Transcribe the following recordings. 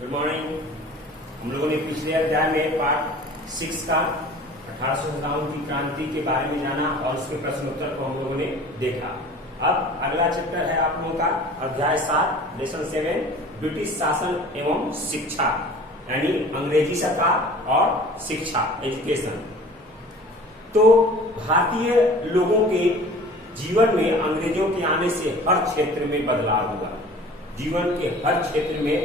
Good morning. हम लोगों ने पिछले अध्याय में पार्ट 6 का 1857 की क्रांति के बारे में जाना और उसके प्रश्नोत्तर को हम लोगों ने देखा। अब अगला चैप्टर है आप लोगों का अध्याय 7 लेसन 7 ब्रिटिश शासन एवं शिक्षा, यानी अंग्रेजी सरकार और शिक्षा, एजुकेशन। तो भारतीय लोगों के जीवन में अंग्रेजों के आने से हर क्षेत्र में बदलाव हुआ। जीवन के हर क्षेत्र में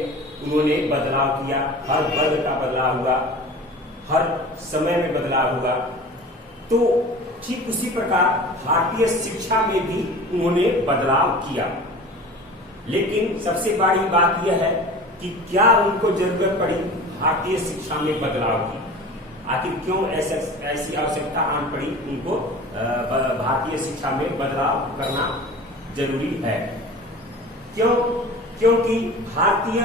उन्होंने बदलाव किया, हर वर्ग का बदलाव हुआ, हर समय में बदलाव हुआ। तो ठीक उसी प्रकार भारतीय शिक्षा में भी उन्होंने बदलाव किया। लेकिन सबसे बड़ी बात यह है कि क्या उनको जरूरत पड़ी भारतीय शिक्षा में बदलाव की? आखिर क्यों ऐसी आवश्यकता आन पड़ी उनको भारतीय शिक्षा में बदलाव करना जरूरी है? क्योंकि भारतीय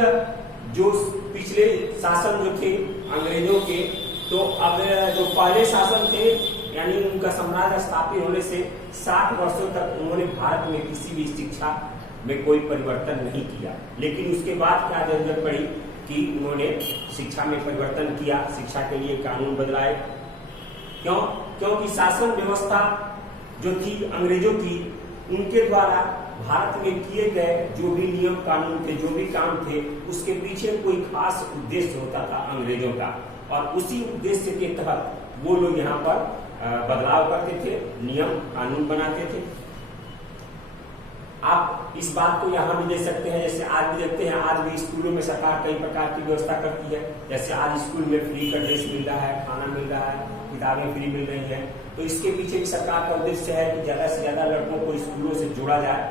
जो पिछले शासन जो थे अंग्रेजों के, तो अब जो पहले शासन थे यानी उनका साम्राज्य स्थापित होने से 60 वर्षों तक उन्होंने भारत में किसी भी शिक्षा में कोई परिवर्तन नहीं किया। लेकिन उसके बाद क्या जरूरत पड़ी कि उन्होंने शिक्षा में परिवर्तन किया, शिक्षा के लिए कानून बदलाए। क्योंकि शासन व्यवस्था जो थी अंग्रेजों की, उनके द्वारा भारत में किए गए जो भी नियम कानून थे, जो भी काम थे, उसके पीछे कोई खास उद्देश्य होता था अंग्रेजों का, और उसी उद्देश्य के तहत वो लोग यहाँ पर बदलाव करते थे, नियम कानून बनाते थे। आप इस बात को यहाँ भी देख सकते हैं, जैसे आज भी देखते हैं, आज भी स्कूलों में सरकार कई प्रकार की व्यवस्था करती है। जैसे आज स्कूल में फ्री का ड्रेस मिल रहा है, खाना मिल रहा है, किताबें फ्री मिल रही हैं। तो इसके पीछे भी सरकार का उद्देश्य है कि ज्यादा से ज्यादा लड़कों को स्कूलों से जोड़ा जाए।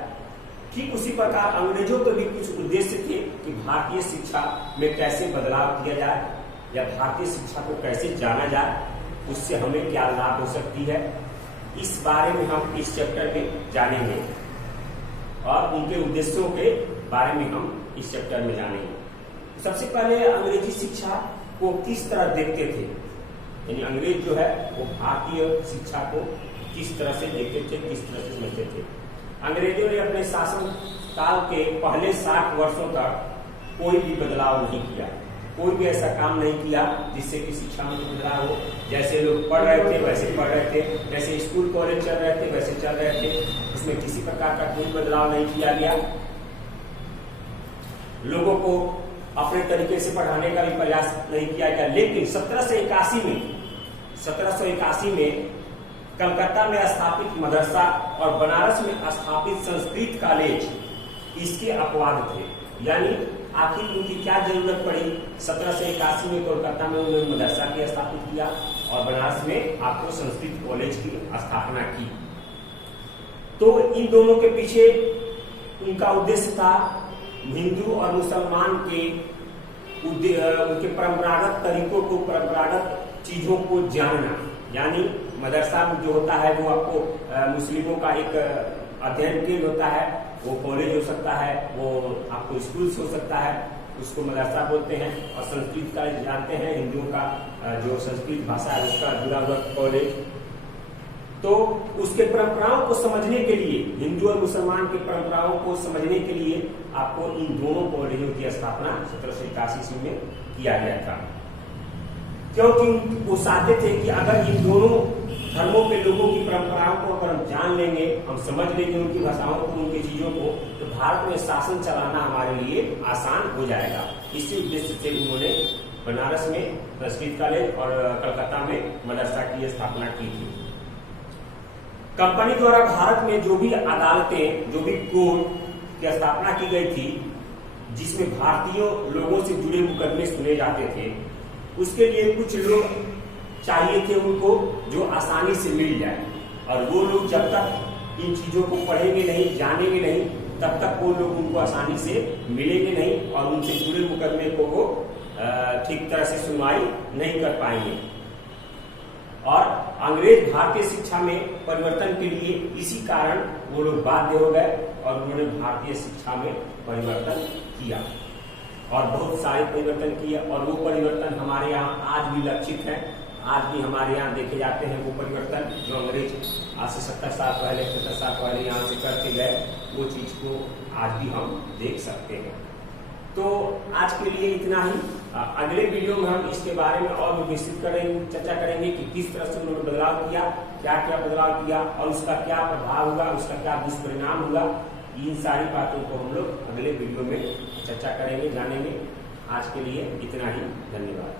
ठीक उसी प्रकार अंग्रेजों के भी कुछ उद्देश्य थे कि भारतीय शिक्षा में कैसे बदलाव किया जाए या भारतीय शिक्षा को कैसे जाना जाए, उससे हमें क्या लाभ हो सकती है, इस बारे में हम इस चैप्टर में जानेंगे और उनके उद्देश्यों के बारे में हम इस चैप्टर में जानेंगे। सबसे पहले अंग्रेजी शिक्षा को किस तरह देखते थे, यानी अंग्रेज जो है वो भारतीय शिक्षा को किस तरह से देखते थे, किस तरह से समझते थे। अंग्रेजों ने अपने शासन काल के पहले 60 वर्षों तक कोई भी बदलाव नहीं किया, कोई भी ऐसा काम नहीं किया जिससे कि शिक्षा में बदलाव हो। जैसे लोग पढ़ रहे थे वैसे पढ़ रहे थे, जैसे स्कूल कॉलेज चल रहे थे वैसे चल रहे थे, उसमें किसी प्रकार का कोई बदलाव नहीं किया गया। लोगों को अपने तरीके से पढ़ाने का भी प्रयास नहीं किया गया। लेकिन 1781 में कलकत्ता में स्थापित मदरसा और बनारस में स्थापित संस्कृत कॉलेज इसके अपवाद थे। यानी आखिर उनकी क्या जरूरत पड़ी? 1781 में कोलकाता में उन्होंने मदरसा की स्थापित किया और बनारस में आपको संस्कृत कॉलेज की स्थापना की। तो इन दोनों के पीछे उनका उद्देश्य था हिंदू और मुसलमान के उनके परंपरागत तरीकों को, परंपरागत चीजों को जानना। यानी मदरसा जो होता है वो आपको मुस्लिमों का एक अध्ययन केंद्र होता है, वो कॉलेज हो सकता है, वो आपको स्कूल हो सकता है, उसको मदरसा बोलते हैं। और संस्कृत का जानते हैं, हिंदुओं का जो संस्कृत भाषा है उसका जुड़ा हुआ कॉलेज। तो उसके परंपराओं को समझने के लिए, हिंदू और मुसलमान के परंपराओं को समझने के लिए आपको इन दोनों कॉलेजों की स्थापना 1781 में किया गया था। क्योंकि वो चाहते थे कि अगर इन दोनों धर्मों के लोगों की परंपराओं को अगर हम जान लेंगे, हम समझ लेंगे उनकी भाषाओं को, उनकी चीजों को, तो भारत में शासन चलाना हमारे लिए आसान हो जाएगा। इसी उद्देश्य से उन्होंने बनारस में संस्कृत कॉलेज और कलकत्ता में मदरसा की स्थापना की थी। कंपनी द्वारा भारत में जो भी अदालतें, जो भी कोर्ट की स्थापना की गई थी, जिसमें भारतीय लोगों से जुड़े मुकदमे सुने जाते थे, उसके लिए कुछ लोग चाहिए थे उनको जो आसानी से मिल जाए। और वो लोग जब तक इन चीजों को पढ़ेंगे नहीं, जानेंगे नहीं, तब तक वो लोग उनको आसानी से मिलेंगे नहीं और उनसे जुड़े मुकदमे को वो ठीक तरह से सुनवाई नहीं कर पाएंगे। और अंग्रेज भारतीय शिक्षा में परिवर्तन के लिए इसी कारण वो लोग बाध्य हो गए और उन्होंने भारतीय शिक्षा में परिवर्तन किया और बहुत सारे परिवर्तन किए। और वो परिवर्तन हमारे यहाँ आज भी लक्षित है, आज भी हमारे यहाँ देखे जाते हैं। वो परिवर्तन जो अंग्रेज आज से 70 साल पहले, 75 साल पहले यहाँ से करके गए, वो चीज को आज भी हम देख सकते हैं। तो आज के लिए इतना ही। अगले वीडियो में हम इसके बारे में और विस्तृत चर्चा करेंगे कि किस तरह से उन्होंने बदलाव किया, क्या क्या बदलाव किया और उसका क्या प्रभाव होगा, उसका क्या दुष्परिणाम होगा। इन सारी बातों को हम लोग अगले वीडियो में चर्चा करेंगे, जानेंगे। आज के लिए इतना ही, धन्यवाद।